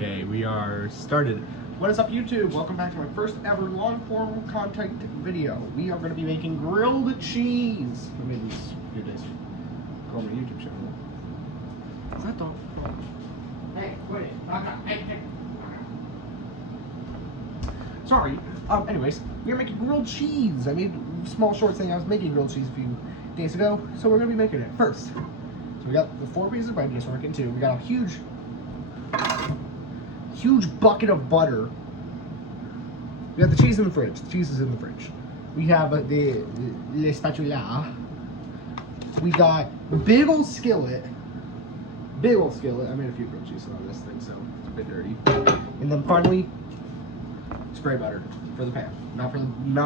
Okay, we are started. What is up, YouTube? Welcome back to my first ever long form content video. We are going to be making grilled cheese. I made these a few days ago. Go on my YouTube channel. Is that dog? Hey, wait. Hey. Sorry. Anyways, we are making grilled cheese. I made a small short saying I was making grilled cheese a few days ago, so we're going to be making it first. So we got the 4 pieces of bread, just working 2. We got a huge bucket of butter. We have the cheese in the fridge. The cheese is in the fridge. We have the spatula. We got big old skillet. I made a few grilled cheese on this thing, so it's a bit dirty. And then finally, spray butter for the pan. Not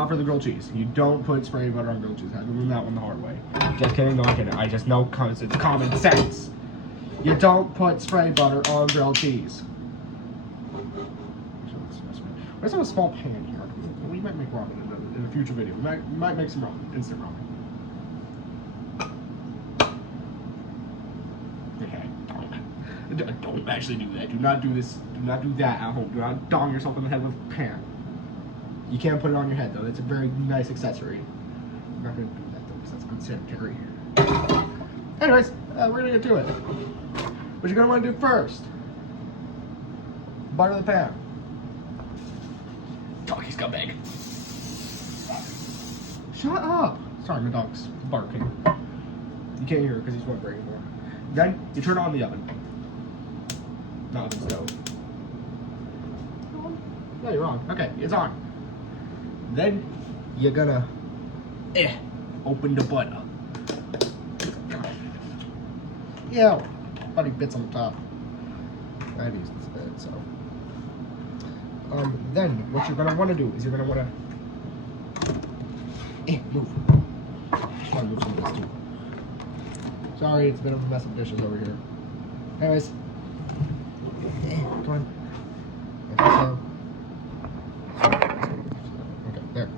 for the grilled cheese. You don't put spray butter on grilled cheese. I had to learn that one the hard way. Just kidding, don't kidding. I just know because it's common sense. You don't put spray butter on grilled cheese. Let's have a small pan here. We might make ramen in a future video. We might make some ramen, instant ramen. Okay, don't actually do that. Do not do this. Do not do that at home. Do not dong yourself in the head with a pan. You can't put it on your head though. It's a very nice accessory. I'm not gonna do that though because that's unsanitary. Anyways, we're gonna get to it. What you're gonna want to do first? Butter the pan. Doggy scumbag. Shut up! Sorry, my dog's barking. You can't hear it because he's whimpering anymore. Then you turn on the oven. Not the stove. Yeah, you're wrong. Okay, it's on. Then you're gonna open the butter. Yeah, funny bits on the top. I had to use this bed, so. Then what you're gonna want to do is you're gonna want to move. Try to move some of this too. Sorry, it's a bit of a mess of dishes over here. Anyways, come on. Okay, there.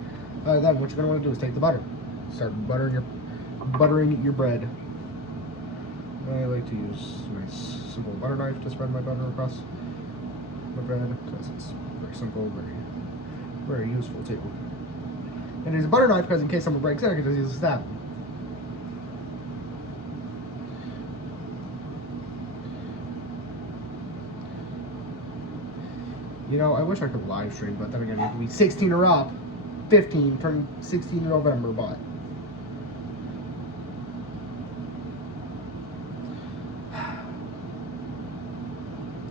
Then what you're gonna want to do is take the butter. Start buttering your bread. I like to use a nice simple butter knife to spread my butter across my bread because it's very simple, very useful too. And there's a butter knife because in case someone breaks it, I can just use a stab. You know, I wish I could live stream, but then again, you have to be 16 or up. 15, turning 16 in November, but.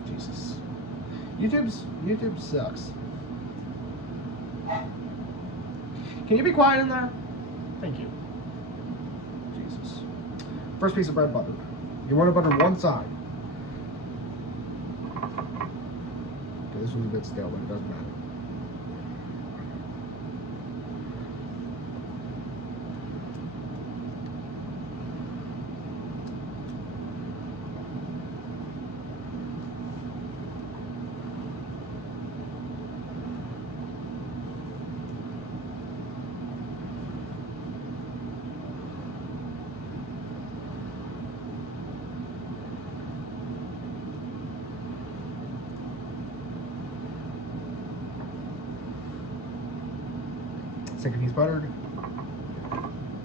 Jesus. YouTube sucks. Can you be quiet in there? Thank you. Jesus. First piece of bread buttered. You want to butter one side. Okay, this one's a bit stale, but it doesn't matter. Second piece buttered.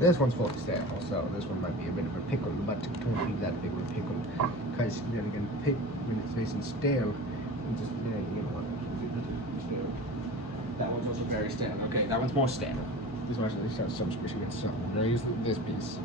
This one's fully stale, so this one might be a bit of a pickle, but don't leave that big of a pickle, because then again, when it's nice and stale, you just, you know what, stale. That one's also very stale. Okay, that one's more stale. This one actually has some squishy bits, so I'm gonna use this piece.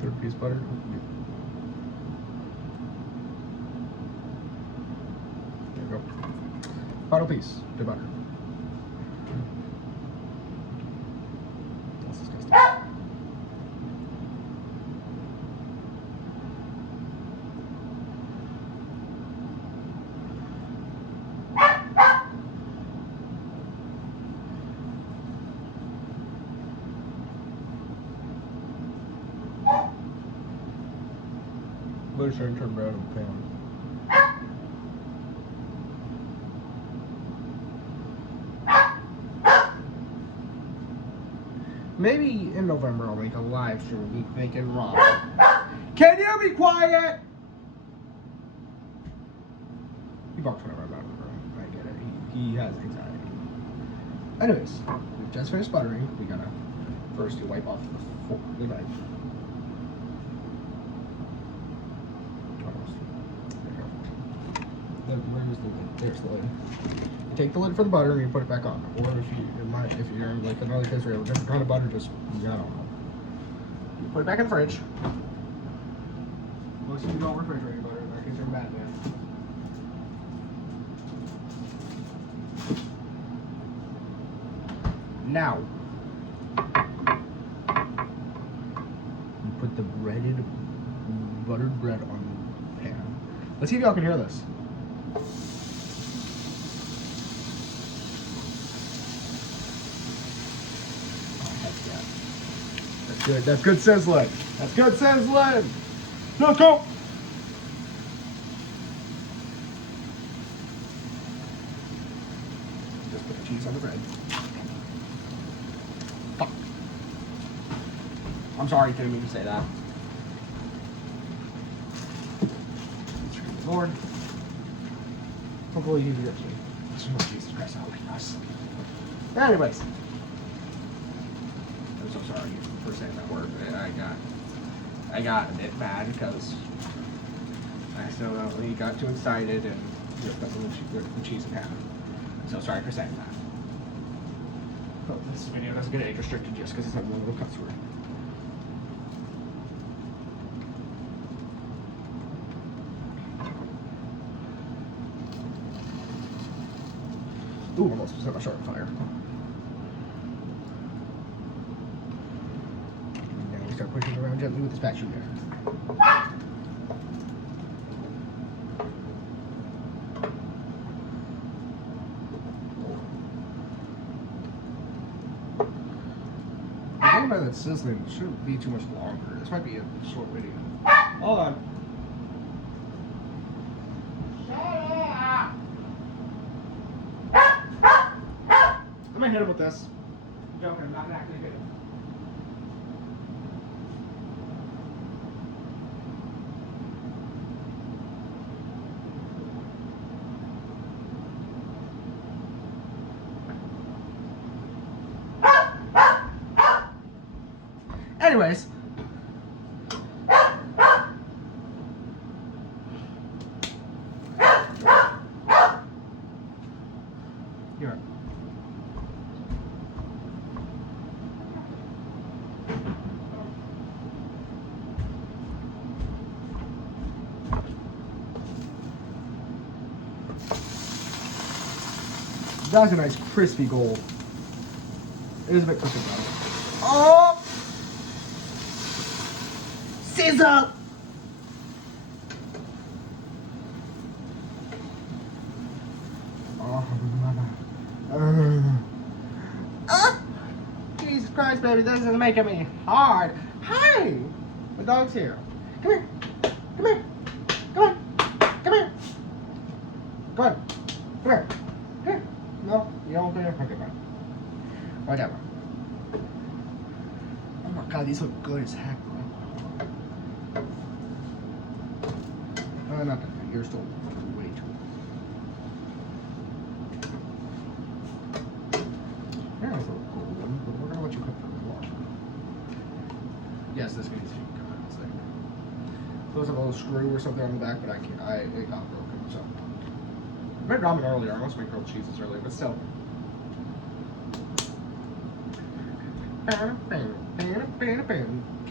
Third piece buttered. go. Final piece, the butter. That's disgusting. Let's turn around and pan. Maybe in November I'll make a live stream of me making ramen. Can you be quiet? He barks whenever I'm out of the room. I get it. He has anxiety. Anyways, we've just finished buttering. We gotta first you wipe off the fork, the knife. Almost. There you go. Where is the lid? There's the lid. You take the lid for the butter and you put it back on. Or if you're like another case where you have a different kind of butter, just I don't know. You put it back in the fridge. Most of you don't refrigerate butter, in that case you're a madman. Now, you put the buttered bread on the pan. Let's see if y'all can hear this. That's good. That's good sizzling. That's good sizzling. Let's go. Just put the cheese on the bread. Fuck. I'm sorry, didn't mean to say that. Lord. Hopefully you do it too. Oh, Jesus Christ, oh my gosh. Anyways. I'm so sorry for saying that word. I got a bit mad because I accidentally got too excited and ripped up the cheese pan. I'm so sorry for saying that. But this video doesn't get age restricted just because it's like one little cuss word. Ooh, almost set my shirt on fire. Now we start pushing it around gently with the spatula. The thing about that sizzling shouldn't be too much longer. This might be a short video. Hold on. I'm gonna hit him with this. I'm joking, I'm not gonna actually hit him. Anyways. Here. That's a nice crispy gold. It is a bit crispy brown. Oh! Sizzle! Oh, Jesus Christ, baby, this is making me hard. Hi! The dog's here. Come here. Come here. Come on. Come here. Come on. Come here. Come here. No, you don't come here. Okay, fine. Whatever. Oh my God, these look good as heck, bro. Not that good. You're still way too low. Yeah, it's a little cool one, but we're gonna let you cook for a little longer. Yes, this needs to be cut. It's like supposed to have a little screw or something on the back, but I can't. It got broken. So I made ramen earlier. I must make grilled cheeses earlier, but still. Kill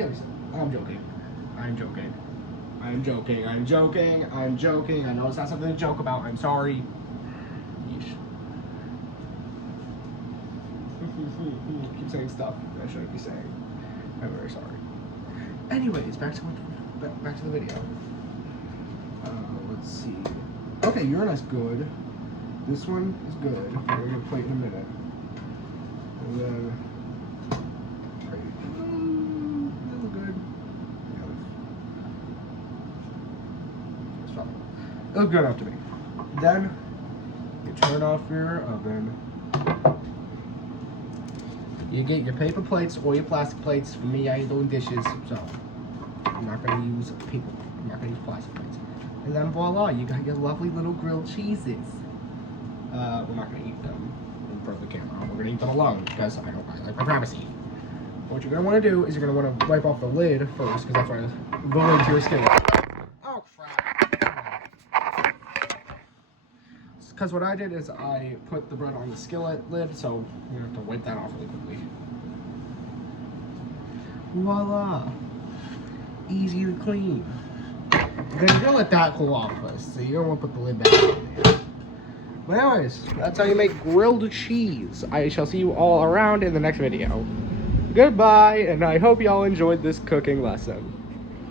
yourself. I'm joking. I'm joking. I'm joking. I'm joking. I'm joking. I know it's not something to joke about. I'm sorry. keep saying stuff that I shouldn't be saying. I'm very sorry. Anyways, back to the video. Let's see. Okay, Uranus good. This one is good. We're gonna play it in a minute. And then a little good. Yeah, it was good enough to me. Then you turn off your oven. You get your paper plates or your plastic plates. For me, I ain't doing dishes, so I'm not gonna use paper. I'm not gonna use plastic plates. And then voila, you got your lovely little grilled cheeses. We're not gonna eat them in front of the camera. We're gonna eat them alone because I like my privacy. What you're gonna want to do is you're gonna want to wipe off the lid first because that's where the lid to your skillet. Oh crap! Because what I did is I put the bread on the skillet lid, so you have to wipe that off really quickly. Voila! Easy to clean. Then you're gonna let that cool off first, so you don't want to put the lid back on there. But anyways, that's how you make grilled cheese. I shall see you all around in the next video. Goodbye, and I hope y'all enjoyed this cooking lesson.